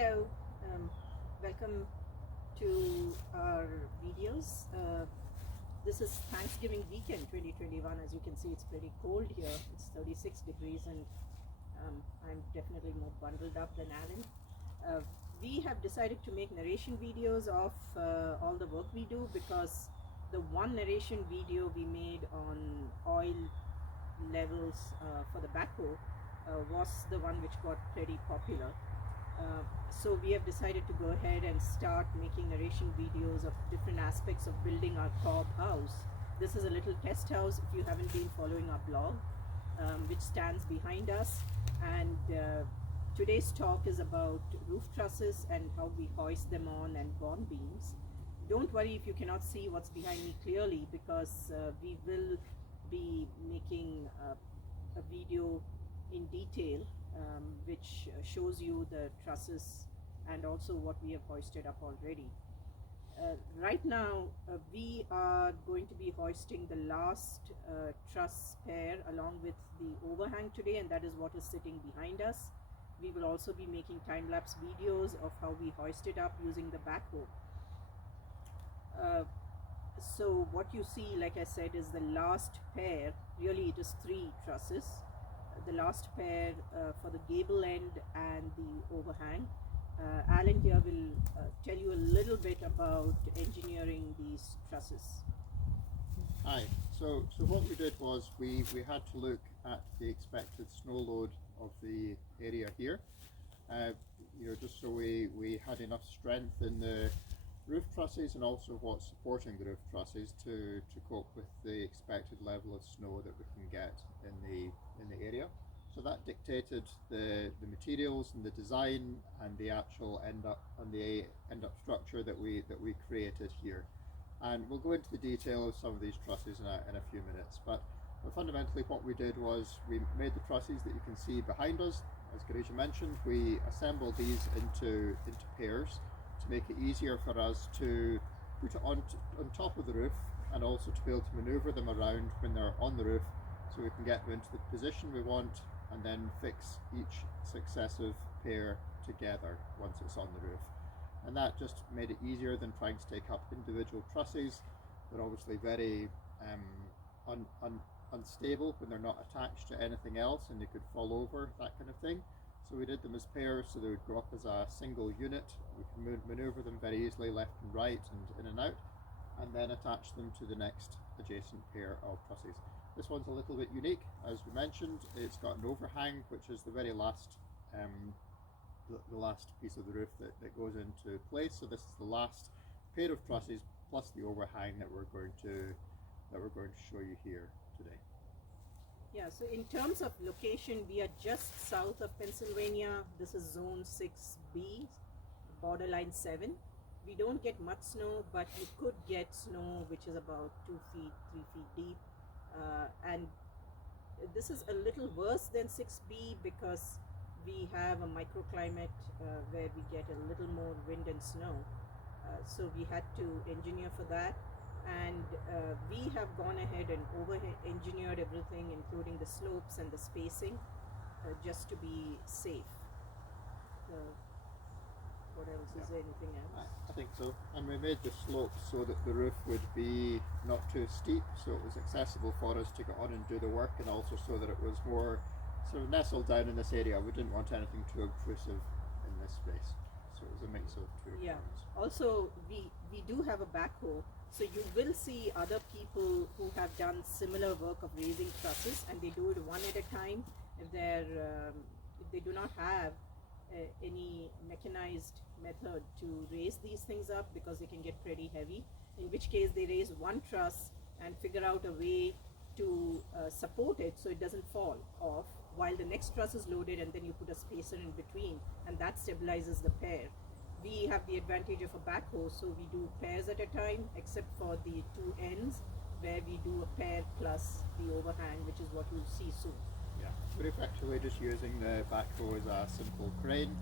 Hello, welcome to our videos. This is Thanksgiving weekend 2021. As you can see, it's pretty cold here. It's 36 degrees and I'm definitely more bundled up than Alan. We have decided to make narration videos of all the work we do, because the one narration video we made on oil levels for the backhoe was the one which got pretty popular. So we have decided to go ahead and start making narration videos of different aspects of building our Cobb house. This is a little test house, if you haven't been following our blog, which stands behind us. And today's talk is about roof trusses and how we hoist them on, and bond beams. Don't worry if you cannot see what's behind me clearly, because we will be making a video in detail which shows you the trusses and also what we have hoisted up already. Right now we are going to be hoisting the last truss pair along with the overhang today, and that is what is sitting behind us. We will also be making time-lapse videos of how we hoist it up using the backhoe. So what you see, like I said, is the last pair. Really it is 3 trusses. The last pair for the gable end and the overhang. Alan here will tell you a little bit about engineering these trusses. Hi. So what we did was we had to look at the expected snow load of the area here, just so we had enough strength in the roof trusses and also what's supporting the roof trusses to cope with the expected level of snow that we can get in the area. So that dictated the materials and the design and the actual end up structure that we created here. And we'll go into the detail of some of these trusses in a few minutes. But fundamentally what we did was we made the trusses that you can see behind us. As Garisha mentioned, we assembled these into pairs to make it easier for us to put it on top of the roof, and also to be able to maneuver them around when they're on the roof, so we can get them into the position we want and then fix each successive pair together once it's on the roof. And that just made it easier than trying to take up individual trusses. They're obviously very unstable when they're not attached to anything else, and they could fall over, that kind of thing. So we did them as pairs, so they would go up as a single unit. We can maneuver them very easily left and right and in and out, and then attach them to the next adjacent pair of trusses. This one's a little bit unique, as we mentioned. It's got an overhang, which is the very last the last piece of the roof that goes into place. So this is the last pair of trusses plus the overhang that we're going to show you here today. Yeah, so in terms of location, we are just south of Pennsylvania. This is zone 6B, borderline 7. We don't get much snow, but you could get snow which is about 2 feet, 3 feet deep. And this is a little worse than 6B because we have a microclimate where we get a little more wind and snow. So we had to engineer for that. And we have gone ahead and over-engineered everything, including the slopes and the spacing, just to be safe. What else? Is there anything else? I think so. And we made the slopes so that the roof would be not too steep, so it was accessible for us to get on and do the work, and also so that it was more sort of nestled down in this area. We didn't want anything too obtrusive in this space. So it was a mix of two requirements. Also, we do have a backhoe, so you will see other people who have done similar work of raising trusses, and they do it one at a time. If they do not have any mechanized method to raise these things up, because they can get pretty heavy, in which case they raise one truss and figure out a way to support it so it doesn't fall off while the next truss is loaded, and then you put a spacer in between, and that stabilizes the pair. We have the advantage of a backhoe, so we do pairs at a time, except for the 2 ends where we do a pair plus the overhang, which is what you'll see soon. Yeah, we're effectively just using the backhoe as a simple crane,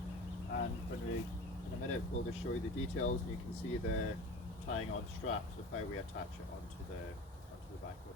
and in a minute we'll just show you the details, and you can see the tying on straps of how we attach it onto the backhoe.